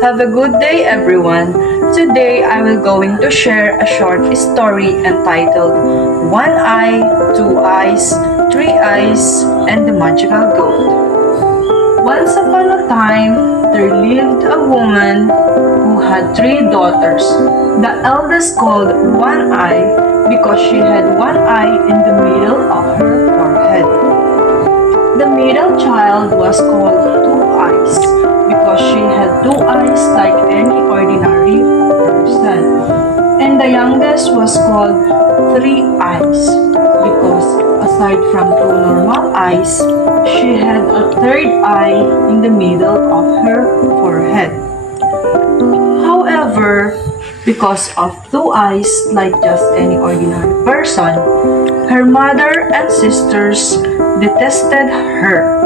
Have a good day, everyone. Today I will going to share a short story entitled One Eye, Two Eyes, Three Eyes, and the Magical Goat. Once upon a time, there lived a woman who had three daughters. The eldest called One Eye because she had one eye in the middle of her forehead. The middle child was called Two Eyes because she had two eyes like any ordinary person. And the youngest was called Three Eyes because aside from two normal eyes, she had a third eye in the middle of her forehead. However, because of two eyes like just any ordinary person, her mother and sisters detested her.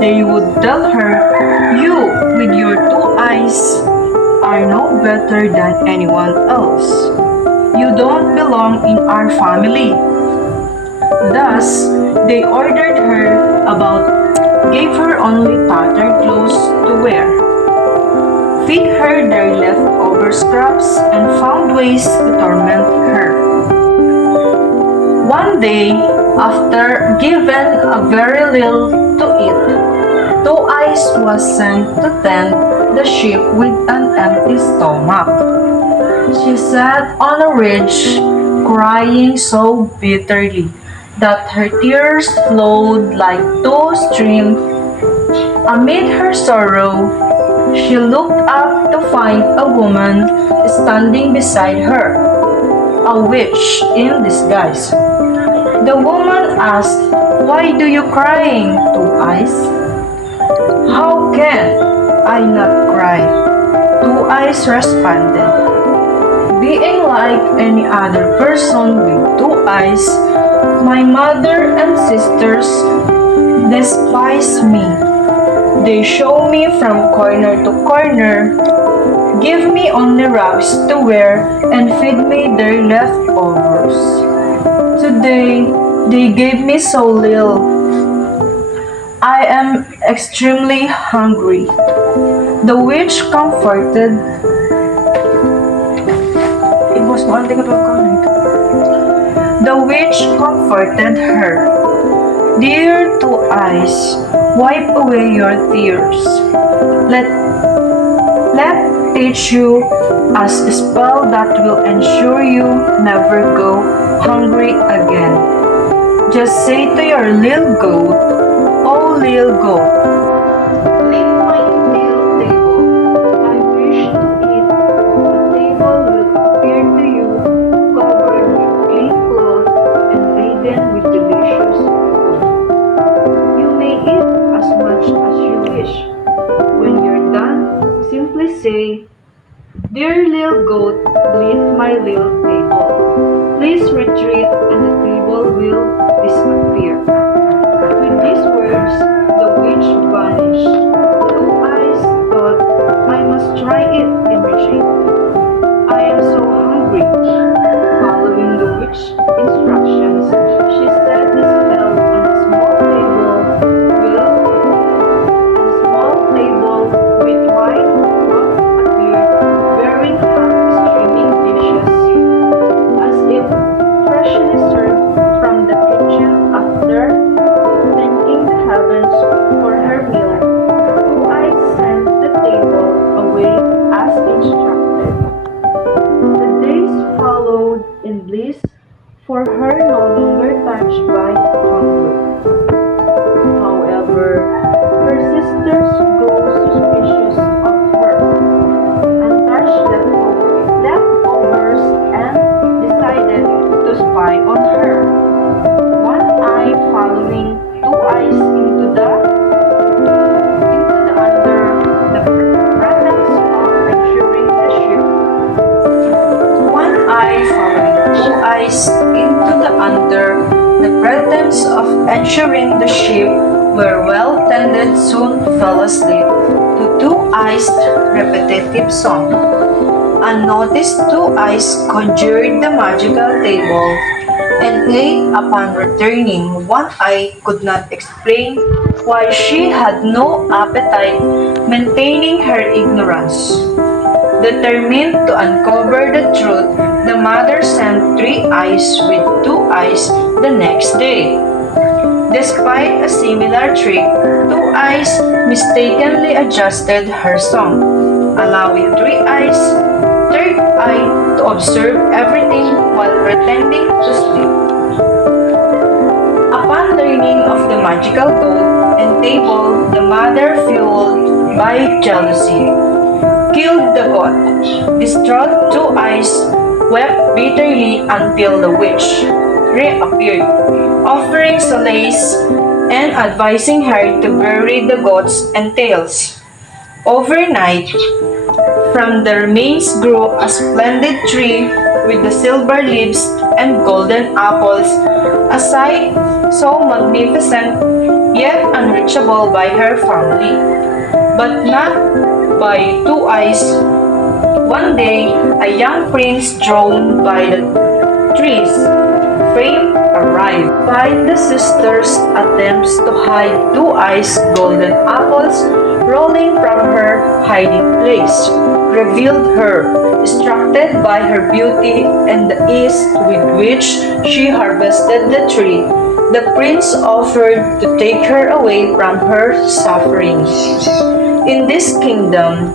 They would tell her, "You, with your two eyes, are no better than anyone else. You don't belong in our family." Thus, they ordered her about, gave her only tattered clothes to wear, feed her their leftover scraps, and found ways to torment her. One day, after given a very little to eat, Two Eyes was sent to tend the sheep with an empty stomach. She sat on a ridge, crying so bitterly that her tears flowed like two streams. Amid her sorrow, she looked up to find a woman standing beside her, a witch in disguise. The woman asked, "Why do you crying, Two Eyes?" "How can I not cry?" Two Eyes responded. "Being like any other person with two eyes, my mother and sisters despise me. They show me from corner to corner, give me only rags to wear, and feed me their leftovers. Today, they gave me so little. I am extremely hungry." The witch comforted. The witch comforted her. "Dear Two Eyes, wipe away your tears. Let teach you a spell that will ensure you never go hungry again. Just say to your little goat, 'Oh little goat, lick my little table. I wish to eat. The table will appear to you covered with clean cloth and laden with delicious food. You may eat as much as you wish. When you're done, simply say, "Dear little goat, bleed my little table. Please retreat and the table will disappear." With these words, the witch vanished. Two Eyes thought, "I must try it immediately. I am so hungry." Following the witch's instructions, she set the spell on a small table with white cloth appeared, bearing hot streaming dishes, as if freshly served from the kitchen. After thanking the heavens for her meal, Two Eyes sent the table away as instructed. The days followed in bliss, for her no longer touched by hunger. However, her sisters grew suspicious of her, and touched leftovers and decided to spy on her. One Eye following Two Eyes into the under the pretense of ensuring the ship. One Eye following Two Eyes into the under the pretense of ensuring the sheep were well tended soon fell asleep to Two Eyes' repetitive song. Unnoticed, Two Eyes conjured the magical table And late upon returning, One Eye could not explain why she had no appetite, maintaining her ignorance. Determined to uncover the truth, the mother sent Three Eyes with Two Eyes the next day. Despite a similar trick, Two Eyes mistakenly adjusted her song, allowing Three Eyes, Third Eye, to observe everything while pretending to sleep. Upon learning of the magical boat and table, the mother, fueled by jealousy, killed the god. Distraught, Two Eyes wept bitterly until the witch reappeared, offering solace and advising her to bury the gods and tails. Overnight, from the remains grew a splendid tree with the silver leaves and golden apples, a sight so magnificent yet unreachable by her family, but not by Two Eyes. One day, a young prince drawn by the tree's frame arrived. Find the sisters' attempts to hide Two Eyes' golden apples rolling from her hiding place revealed her, distracted by her beauty and the ease with which she harvested the tree. The prince offered to take her away from her sufferings. In this kingdom,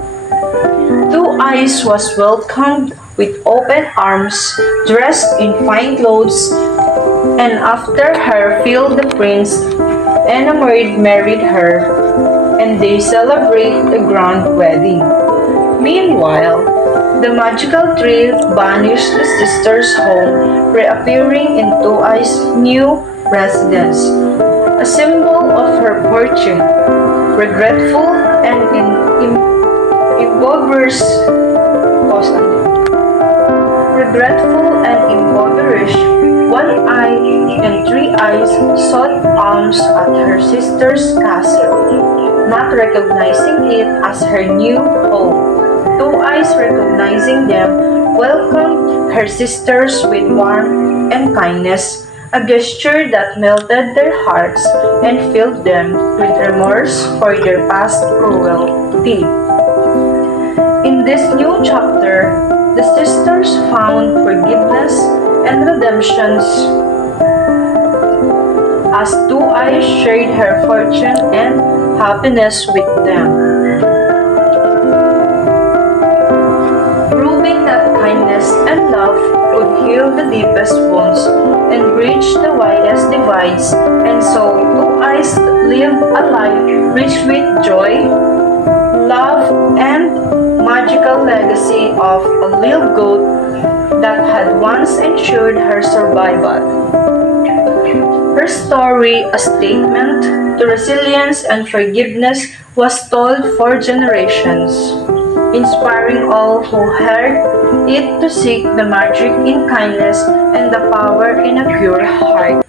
Two Eyes was welcomed with open arms, dressed in fine clothes, and after her filled the prince, enamored married her, and they celebrate a grand wedding. Meanwhile, the magical tree banished the sisters' home, reappearing in Two Eyes' new residence, a symbol of her fortune. Regretful and impoverished, One Eye and Three Eyes sought alms at her sister's castle, not recognizing it as her new home. Two Eyes, recognizing them, welcomed her sisters with warmth and kindness, a gesture that melted their hearts and filled them with remorse for their past cruelty. In this new chapter, the sisters found forgiveness and redemptions as Two Eyes shared her fortune and happiness with them, proving that kindness and love could heal the deepest wounds and bridge the widest divides, and so Two Eyes lived a life rich with joy, love, and magical legacy of a little goat that had once ensured her survival. Her story, a statement to resilience and forgiveness, was told for generations, inspiring all who heard it to seek the magic in kindness and the power in a pure heart.